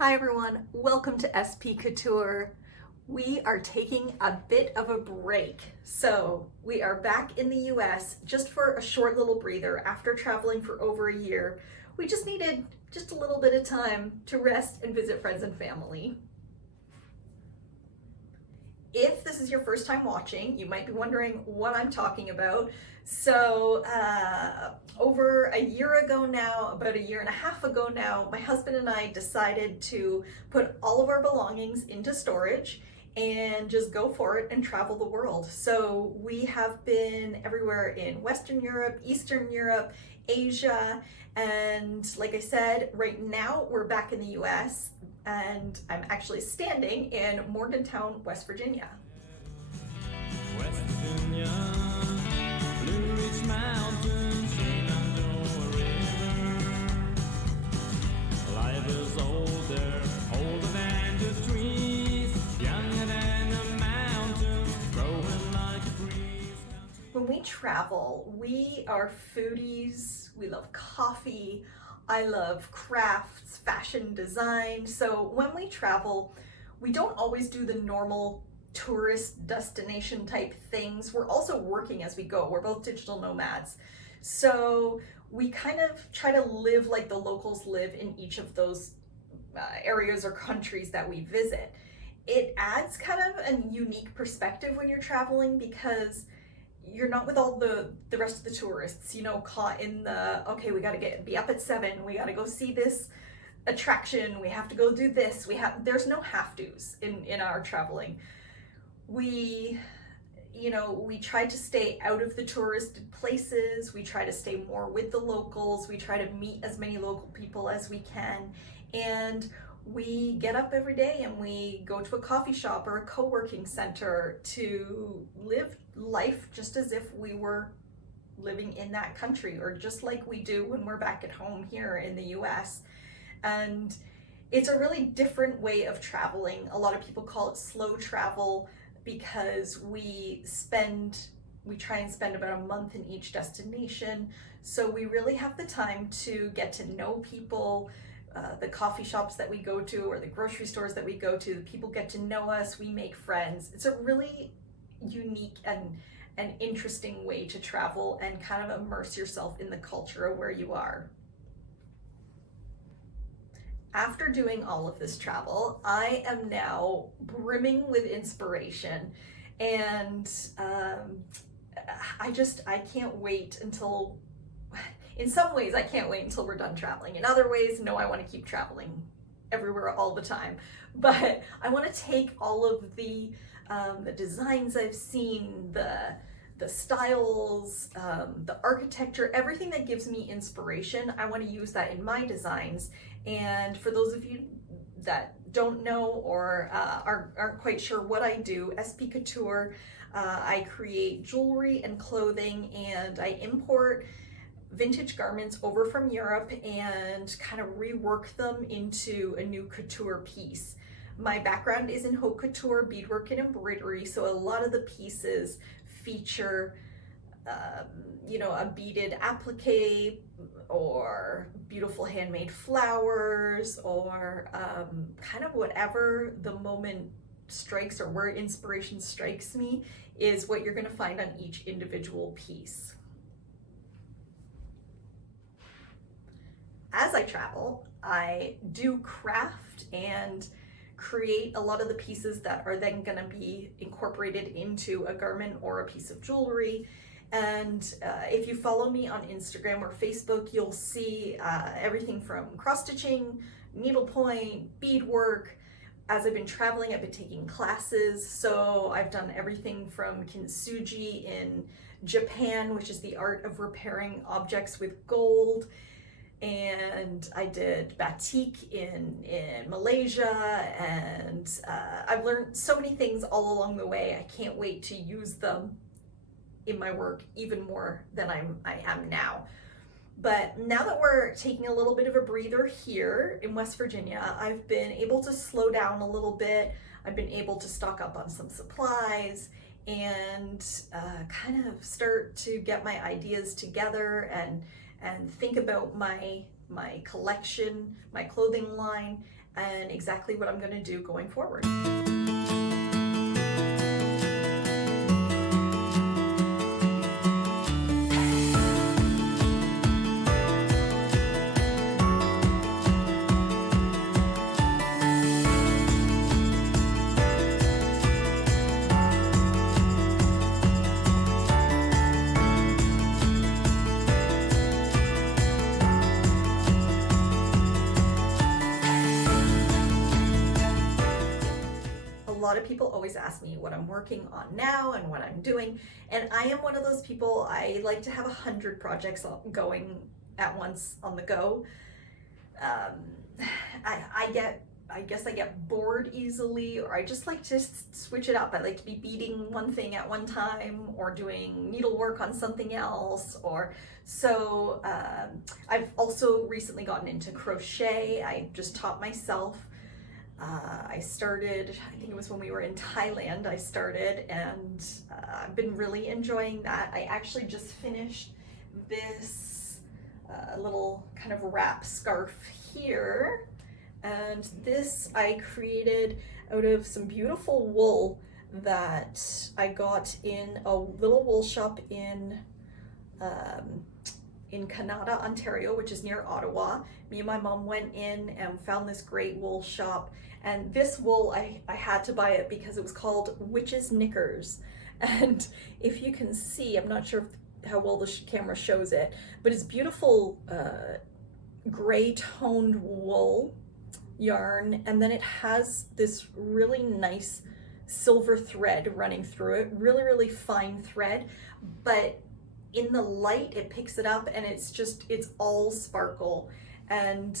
Hi everyone, welcome to SP Couture. We are taking a bit of a break. So we are back in the US just for a short little breather after traveling for over a year. We just needed just a little bit of time to rest and visit friends and family. If this is your first time watching, you might be wondering what I'm talking about. So over a year ago now, about a year and a half ago now, my husband and I decided to put all of our belongings into storage and just go for it and travel the world. So we have been everywhere in Western Europe, Eastern Europe, Asia, and like I said, right now we're back in the US and I'm actually standing in Morgantown, West Virginia. West Virginia, Blue Ridge Mountains, Shenandoah River. Life is older, older than the trees, younger than the mountains, growing like a breeze. When we travel, we are foodies, we love coffee, I love crafts, fashion, design. So when we travel, we don't always do the normal tourist destination type things. We're also working as we go. We're both digital nomads. So we kind of try to live like the locals live in each of those areas or countries that we visit. It adds kind of a unique perspective when you're traveling because you're not with all the rest of the tourists, caught in the, okay, we got to be up at 7, we got to go see this attraction, we have to go do this, there's no have-tos in our traveling. We try to stay out of the tourist places, we try to stay more with the locals, we try to meet as many local people as we can, and we get up every day and we go to a coffee shop or a co-working center to live life just as if we were living in that country, or just like we do when we're back at home here in the US. And it's a really different way of traveling. A lot of people call it slow travel because we try and spend about a month in each destination. So we really have the time to get to know people. The coffee shops that we go to or the grocery stores that we go to, people get to know us, we make friends. It's a really unique and interesting way to travel and kind of immerse yourself in the culture of where you are. After doing all of this travel, I am now brimming with inspiration, and I can't wait until, in some ways, I can't wait until we're done traveling. In other ways, no, I want to keep traveling everywhere all the time. But I want to take all of the designs I've seen, the styles, the architecture, everything that gives me inspiration, I want to use that in my designs. And for those of you that don't know or aren't quite sure what I do, SP Couture, I create jewelry and clothing, and I import vintage garments over from Europe and kind of rework them into a new couture piece. My background is in haute couture, beadwork and embroidery, so a lot of the pieces feature a beaded applique or beautiful handmade flowers, or kind of whatever the moment strikes or where inspiration strikes me is what you're going to find on each individual piece. As I travel, I do craft and create a lot of the pieces that are then going to be incorporated into a garment or a piece of jewelry. And if you follow me on Instagram or Facebook, you'll see everything from cross-stitching, needlepoint, beadwork. As I've been traveling, I've been taking classes. So I've done everything from kintsugi in Japan, which is the art of repairing objects with gold. And I did batik in Malaysia, and I've learned so many things all along the way. I can't wait to use them in my work even more than I am now. But now that we're taking a little bit of a breather here in West Virginia, I've been able to slow down a little bit. I've been able to stock up on some supplies and kind of start to get my ideas together and think about my collection, my clothing line, and exactly what I'm going to do going forward. A lot of people always ask me what I'm working on now and what I'm doing, and I am one of those people. I like to have 100 projects going at once on the go. I guess I get bored easily, or I just like to switch it up. I like to be beading one thing at one time or doing needlework on something else, or so I've also recently gotten into crochet. I just taught myself. I started, I think it was when we were in Thailand, I started, and I've been really enjoying that. I actually just finished this little kind of wrap scarf here, and this I created out of some beautiful wool that I got in a little wool shop in Canada, Ontario, which is near Ottawa. Me and my mom went in and found this great wool shop, and this wool, I had to buy it because it was called Witch's Knickers. And if you can see, I'm not sure how well the camera shows it, but it's beautiful gray toned wool yarn, and then it has this really nice silver thread running through it, really fine thread, but in the light it picks it up and it's all sparkle. And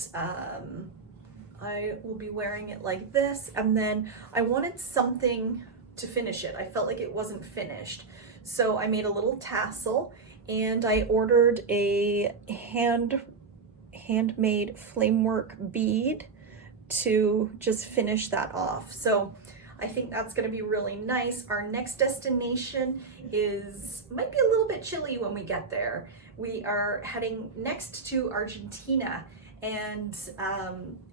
I will be wearing it like this, and then I wanted something to finish it. I felt like it wasn't finished, so I made a little tassel, and I ordered a handmade flamework bead to just finish that off. So I think that's going to be really nice. Our next destination might be a little bit chilly when we get there. We are heading next to Argentina, and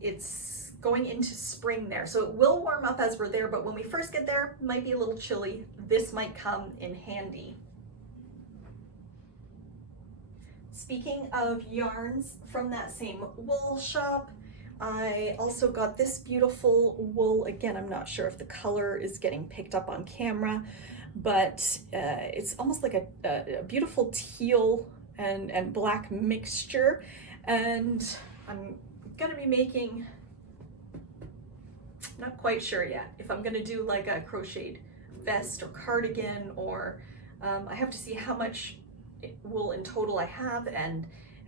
it's going into spring there. So it will warm up as we're there, but when we first get there, it might be a little chilly. This might come in handy. Speaking of yarns from that same wool shop, I also got this beautiful wool. Again, I'm not sure if the color is getting picked up on camera, but it's almost like a beautiful teal and black mixture. And I'm gonna be making, not quite sure yet, if I'm gonna do like a crocheted vest or cardigan, or I have to see how much wool in total I have and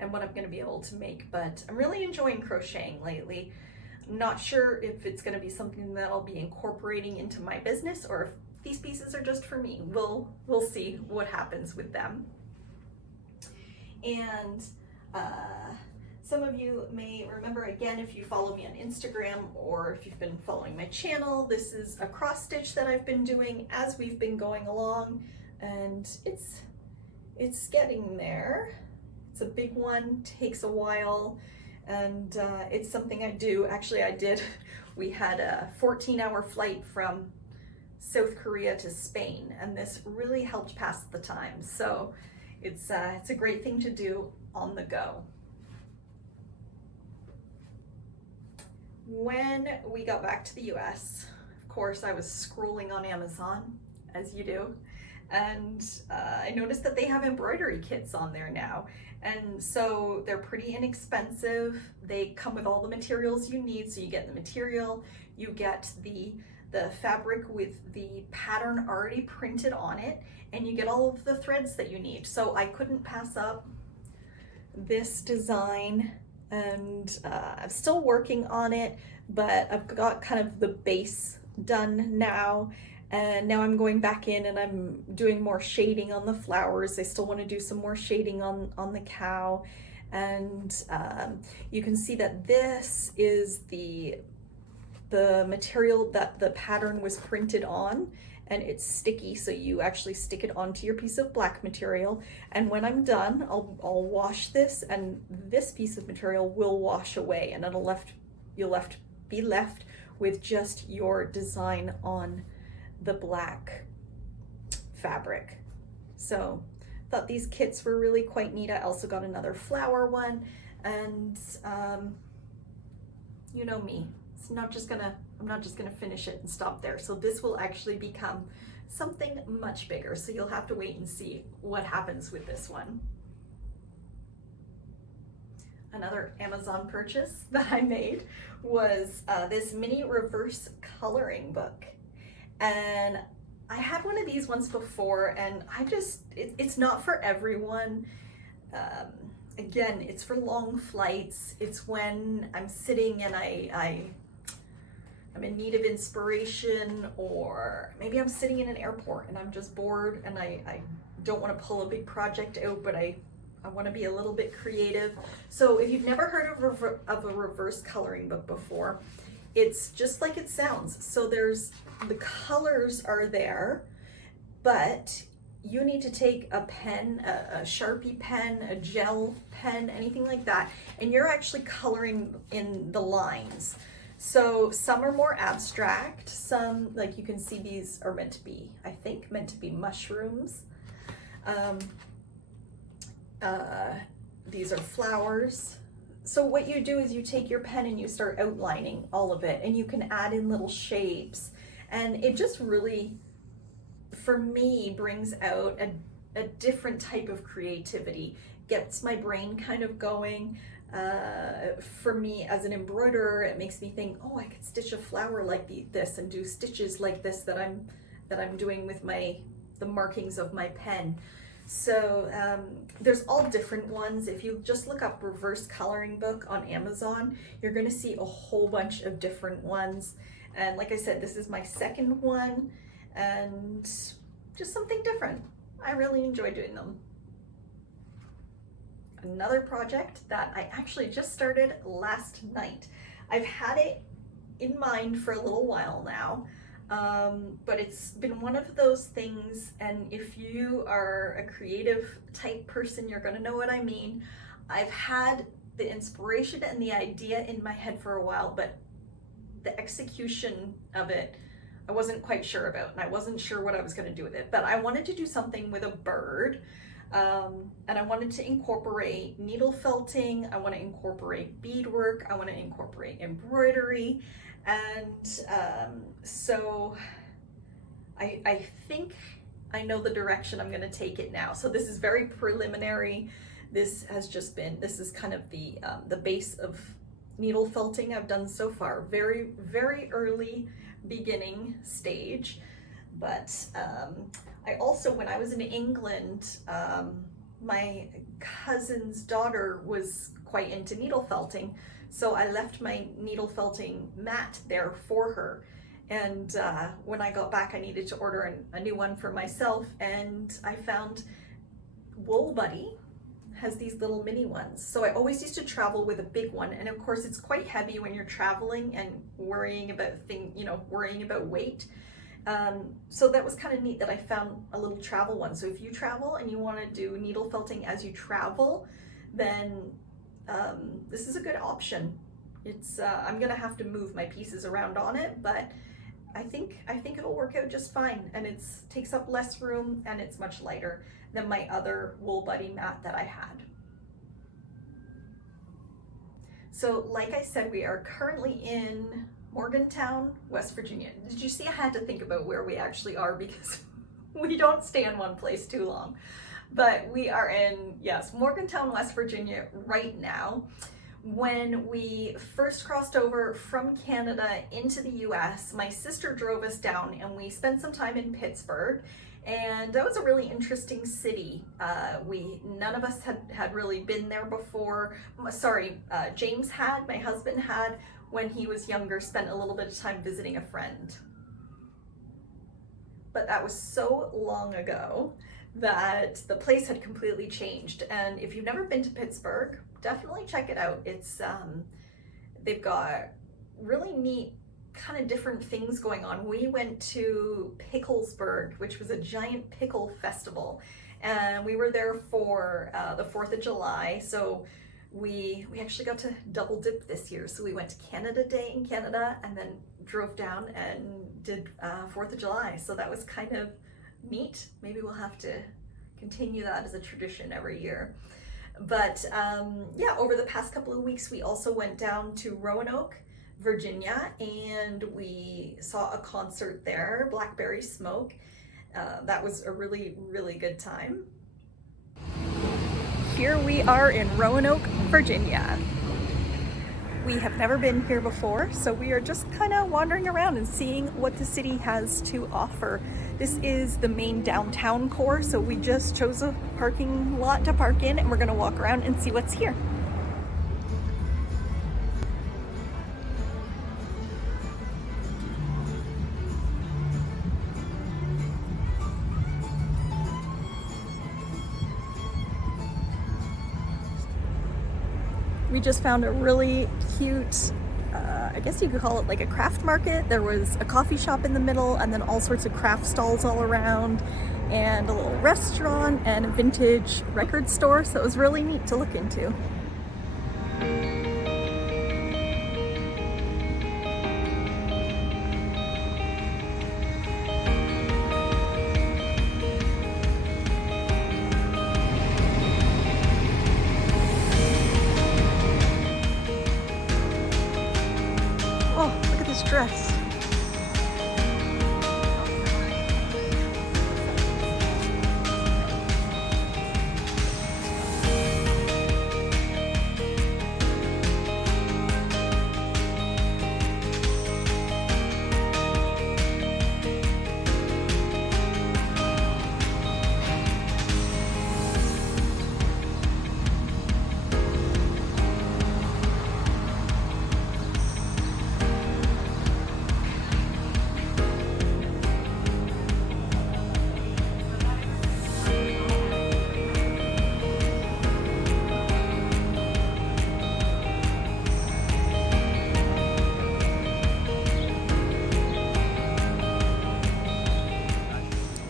what I'm gonna be able to make. But I'm really enjoying crocheting lately. I'm not sure if it's gonna be something that I'll be incorporating into my business, or if these pieces are just for me. We'll see what happens with them. And some of you may remember, again, if you follow me on Instagram or if you've been following my channel, this is a cross stitch that I've been doing as we've been going along, and it's getting there. It's a big one, takes a while, and it's something I do. Actually, we had a 14-hour flight from South Korea to Spain, and this really helped pass the time. So it's a great thing to do on the go. When we got back to the US, of course, I was scrolling on Amazon, as you do, and I noticed that they have embroidery kits on there now. And so they're pretty inexpensive. They come with all the materials you need. So you get the material, you get the fabric with the pattern already printed on it, and you get all of the threads that you need. So I couldn't pass up this design, and I'm still working on it, but I've got kind of the base done now. And now I'm going back in and I'm doing more shading on the flowers. I still want to do some more shading on the cow. And you can see that this is the material that the pattern was printed on, and it's sticky, so you actually stick it onto your piece of black material. And when I'm done, I'll wash this, and this piece of material will wash away, and you'll be left with just your design on the black fabric. So thought these kits were really quite neat. I also got another flower one, and you know me, I'm not just gonna finish it and stop there. So this will actually become something much bigger. So you'll have to wait and see what happens with this one. Another Amazon purchase that I made was this mini reverse coloring book. And I had one of these once before, and it's not for everyone. Again, it's for long flights. It's when I'm sitting and I'm in need of inspiration, or maybe I'm sitting in an airport and I'm just bored and I don't want to pull a big project out, but I want to be a little bit creative. So if you've never heard of a reverse coloring book before, it's just like it sounds. So the colors are there, but you need to take a pen, a Sharpie pen, a gel pen, anything like that, and you're actually coloring in the lines. So some are more abstract, some, like you can see, these are meant to be, I think, meant to be mushrooms. These are flowers. So what you do is you take your pen and you start outlining all of it, and you can add in little shapes, and it just really, for me, brings out a different type of creativity, gets my brain kind of going. For me as an embroiderer, it makes me think, oh, I could stitch a flower like this and do stitches like this that I'm doing with the markings of my pen. So there's all different ones. If you just look up reverse coloring book on Amazon, you're going to see a whole bunch of different ones. And like I said, this is my second one, and just something different. I really enjoy doing them. Another project that I actually just started last night. I've had it in mind for a little while now, but it's been one of those things, and if you are a creative type person, you're gonna know what I mean. I've had the inspiration and the idea in my head for a while, but the execution of it, I wasn't quite sure about, and I wasn't sure what I was gonna do with it, but I wanted to do something with a bird. And I wanted to incorporate needle felting, I want to incorporate beadwork, I want to incorporate embroidery, and so I think I know the direction I'm going to take it now. So this is very preliminary. This is kind of the base of needle felting I've done so far. Very, very early beginning stage. But I also, when I was in England, my cousin's daughter was quite into needle felting, so I left my needle felting mat there for her. And when I got back, I needed to order a new one for myself, and I found Wool Buddy has these little mini ones. So I always used to travel with a big one, and of course it's quite heavy when you're traveling and worrying about weight. So that was kind of neat that I found a little travel one. So if you travel and you want to do needle felting as you travel, then this is a good option. It's I'm gonna have to move my pieces around on it, but I think it'll work out just fine, and it takes up less room, and it's much lighter than my other Wool Buddy mat that I had. So like I said, we are currently in Morgantown, West Virginia. Did you see I had to think about where we actually are, because we don't stay in one place too long. But we are in, yes, Morgantown, West Virginia right now. When we first crossed over from Canada into the US, my sister drove us down and we spent some time in Pittsburgh, and that was a really interesting city. None of us had really been there before. Sorry, James had, my husband had, when he was younger, spent a little bit of time visiting a friend. But that was so long ago that the place had completely changed. And if you've never been to Pittsburgh, definitely check it out. It's they've got really neat kind of different things going on. We went to Picklesburg, which was a giant pickle festival, and we were there for the 4th of July. So We actually got to double dip this year. So we went to Canada Day in Canada and then drove down and did 4th of July. So that was kind of neat. Maybe we'll have to continue that as a tradition every year. But yeah, over the past couple of weeks, we also went down to Roanoke, Virginia, and we saw a concert there, Blackberry Smoke. That was a really, really good time. Here we are in Roanoke, Virginia. We have never been here before, so we are just kind of wandering around and seeing what the city has to offer. This is the main downtown core, so we just chose a parking lot to park in, and we're going to walk around and see what's here. We just found a really cute, I guess you could call it like a craft market. There was a coffee shop in the middle and then all sorts of craft stalls all around and a little restaurant and a vintage record store. So it was really neat to look into. Dress.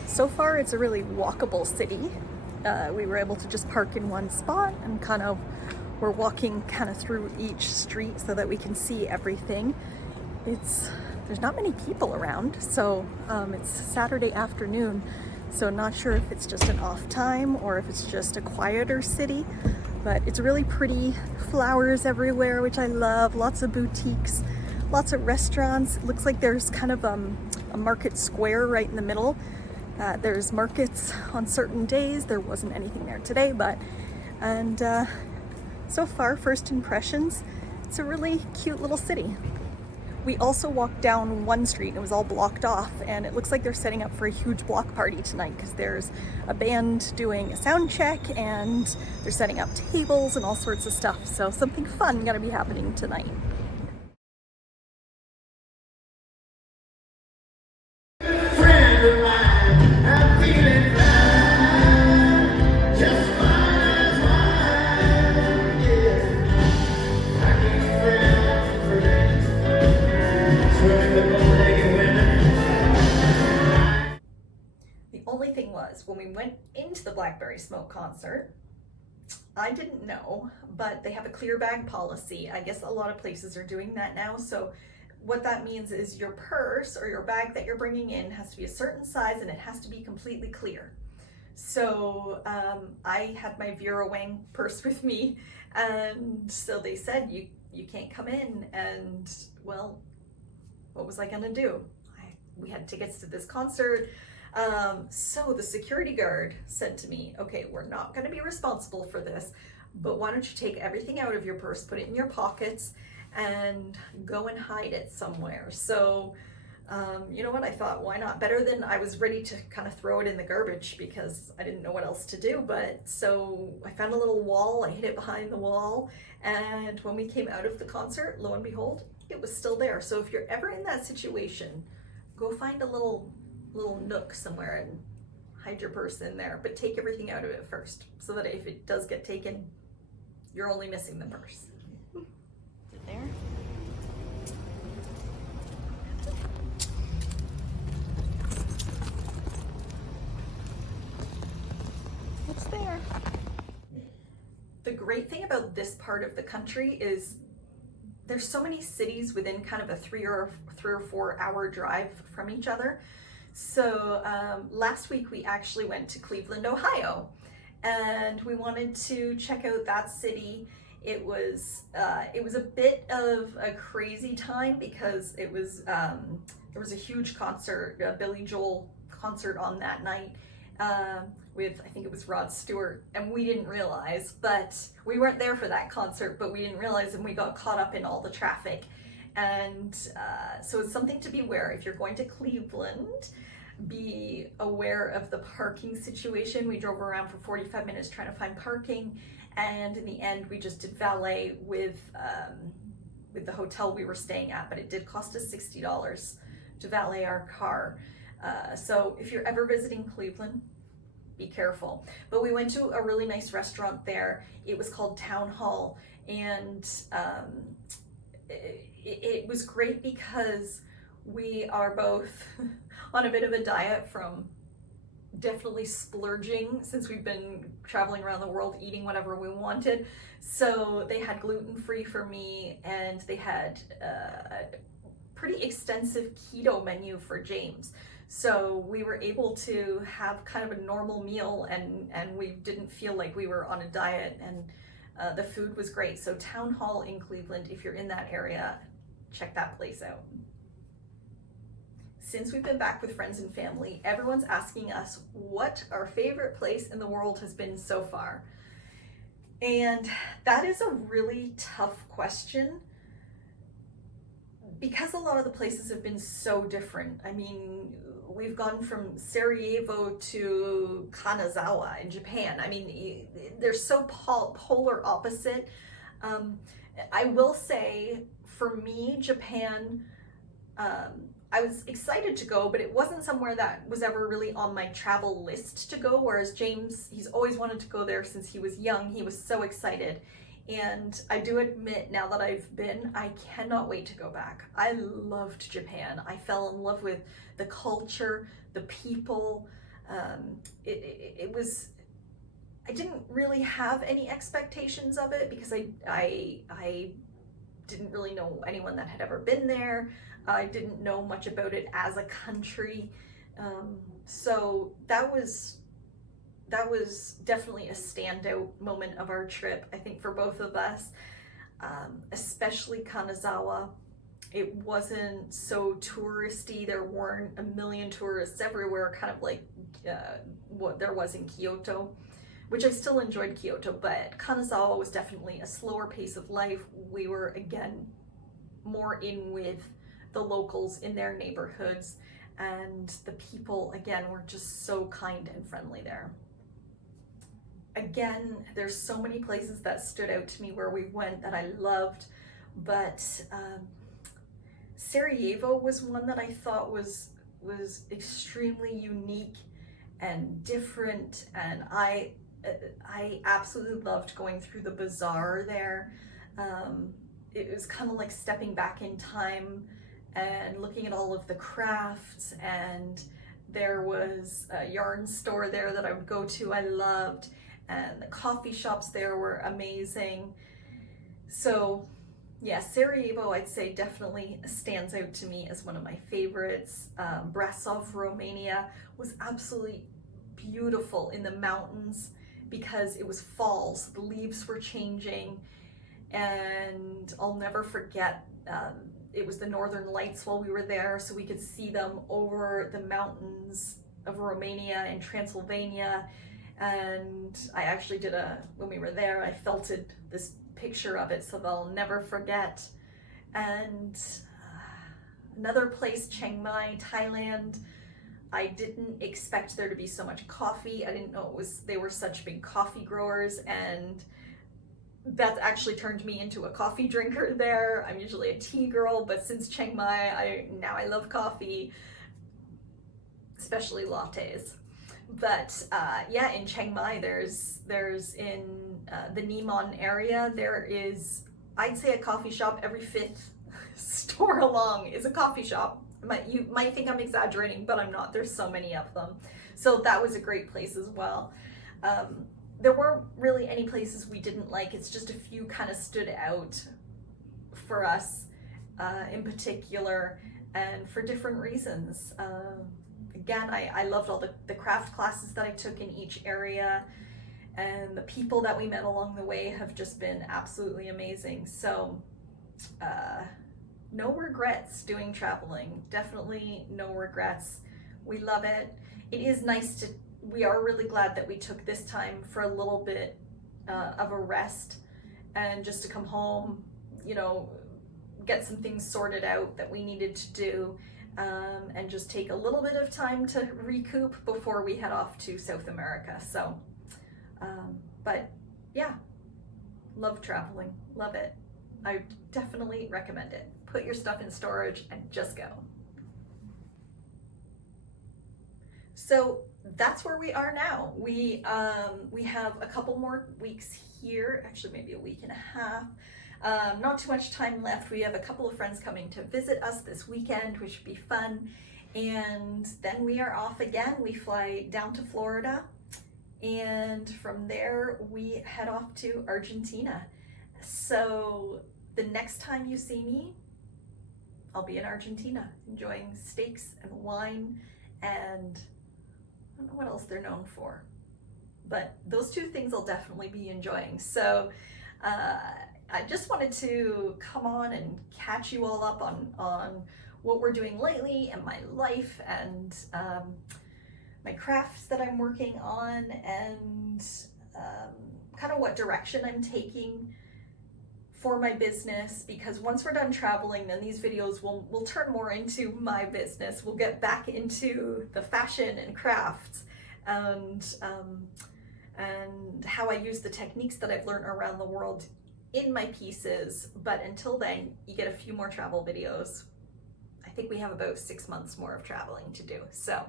So far, it's a really walkable city. We were able to just park in one spot and we're walking through each street so that we can see everything. There's not many people around, so it's Saturday afternoon, so not sure if it's just an off time or if it's just a quieter city, but it's really pretty. Flowers everywhere, which I love. Lots of boutiques, lots of restaurants. It looks like there's a market square right in the middle. There's markets on certain days. There wasn't anything there today, and so far, first impressions, it's a really cute little city. We also walked down one street and it was all blocked off, and it looks like they're setting up for a huge block party tonight because there's a band doing a sound check and they're setting up tables and all sorts of stuff. So something fun gonna be happening tonight. When we went into the Blackberry Smoke concert, I didn't know, but they have a clear bag policy. I guess a lot of places are doing that now. So what that means is your purse or your bag that you're bringing in has to be a certain size and it has to be completely clear. So I had my Vera Wang purse with me, and so they said you can't come in, and well, what was I gonna do? We had tickets to this concert. So the security guard said to me, okay, we're not going to be responsible for this, but why don't you take everything out of your purse, put it in your pockets, and go and hide it somewhere. So, you know what, I thought, why not? Better than, I was ready to throw it in the garbage because I didn't know what else to do. But so I found a little wall, I hid it behind the wall, and when we came out of the concert, lo and behold, it was still there. So if you're ever in that situation, go find a little nook somewhere and hide your purse in there, but take everything out of it first so that if it does get taken, you're only missing the purse. Is it there? It's there. the great thing about this part of the country is there's so many cities within kind of a 3 or 4 hour drive from each other. So last week we actually went to Cleveland, Ohio, and we wanted to check out that city. It was a bit of a crazy time because it was there was a huge concert, a Billy Joel concert on that night with, I think it was Rod Stewart, and we didn't realize, but we weren't there for that concert, but we didn't realize, and we got caught up in all the traffic. And so it's something to be aware. If you're going to Cleveland, be aware of the parking situation. We drove around for 45 minutes trying to find parking, and in the end we just did valet with the hotel we were staying at, but it did cost us $60 to valet our car. So if you're ever visiting Cleveland, be careful. But we went to a really nice restaurant there. It was called Town Hall, and it was great because we are both on a bit of a diet from definitely splurging since we've been traveling around the world eating whatever we wanted. So they had gluten-free for me, and they had a pretty extensive keto menu for James. So we were able to have kind of a normal meal, and we didn't feel like we were on a diet, and the food was great. So Town Hall in Cleveland, if you're in that area, check that place out. Since we've been back with friends and family, everyone's asking us what our favorite place in the world has been so far. And that is a really tough question because a lot of the places have been so different. I mean, we've gone from Sarajevo to Kanazawa in Japan. I mean, they're so polar opposite. I will say, for me, Japan, I was excited to go, but it wasn't somewhere that was ever really on my travel list to go, whereas James, he's always wanted to go there since he was young. He was so excited. And I do admit, now that I've been, I cannot wait to go back. I loved Japan. I fell in love with the culture, the people. It was, I didn't really have any expectations of it because I didn't really know anyone that had ever been there. I didn't know much about it as a country. So that was definitely a standout moment of our trip, I think, for both of us, especially Kanazawa. It wasn't so touristy. There weren't a million tourists everywhere, kind of like what there was in Kyoto, which I still enjoyed Kyoto, but Kanazawa was definitely a slower pace of life. We were, again, more in with the locals in their neighborhoods, and the people, again, were just so kind and friendly there. Again, there's so many places that stood out to me where we went that I loved, but Sarajevo was one that I thought was extremely unique and different, and I absolutely loved going through the bazaar there. It was kind of like stepping back in time and looking at all of the crafts, and there was a yarn store there that I would go to, I loved, and the coffee shops there were amazing. So yeah, Sarajevo, I'd say, definitely stands out to me as one of my favorites. Brasov, Romania was absolutely beautiful in the mountains because it was fall, so the leaves were changing, and I'll never forget, it was the Northern Lights while we were there, so we could see them over the mountains of Romania and Transylvania. And I actually did when we were there, I felted this picture of it, so they'll never forget. And another place, Chiang Mai, Thailand. I didn't expect there to be so much coffee. I didn't know they were such big coffee growers, and that actually turned me into a coffee drinker there. I'm usually a tea girl, but since Chiang Mai, I love coffee, especially lattes. But yeah, in Chiang Mai, there's in the Nimon area, there is, I'd say, a coffee shop every fifth store along is a coffee shop. You might think I'm exaggerating, but I'm not. There's so many of them. So that was a great place as well. there weren't really any places we didn't like. It's just a few kind of stood out for us in particular, and for different reasons. Again, I loved all the craft classes that I took in each area, and the people that we met along the way have just been absolutely amazing. So no regrets doing traveling. Definitely no regrets. We love it. It is nice we are really glad that we took this time for a little bit of a rest, and just to come home, you know, get some things sorted out that we needed to do, and just take a little bit of time to recoup before we head off to South America. So, but yeah, love traveling, love it. I definitely recommend it. Put your stuff in storage and just go. So that's where we are now. We have a couple more weeks here, actually maybe a week and a half. Not too much time left. We have a couple of friends coming to visit us this weekend, which should be fun. And then we are off again. We fly down to Florida, and from there we head off to Argentina. So the next time you see me, I'll be in Argentina enjoying steaks and wine, and I don't know what else they're known for, but those two things I'll definitely be enjoying. So I just wanted to come on and catch you all up on what we're doing lately, and my life, and my crafts that I'm working on, and kind of what direction I'm taking for my business. Because once we're done traveling, then these videos will turn more into my business. We'll get back into the fashion and crafts, and how I use the techniques that I've learned around the world in my pieces. But until then, you get a few more travel videos. I think we have about 6 months more of traveling to do. So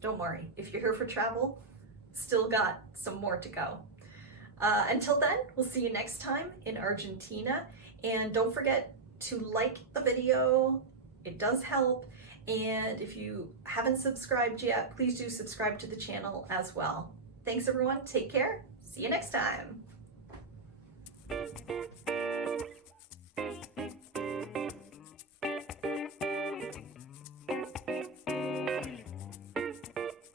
don't worry, if you're here for travel, still got some more to go. Until then, we'll see you next time in Argentina. And don't forget to like the video. It does help. And if you haven't subscribed yet, please do subscribe to the channel as well. Thanks everyone, take care. See you next time.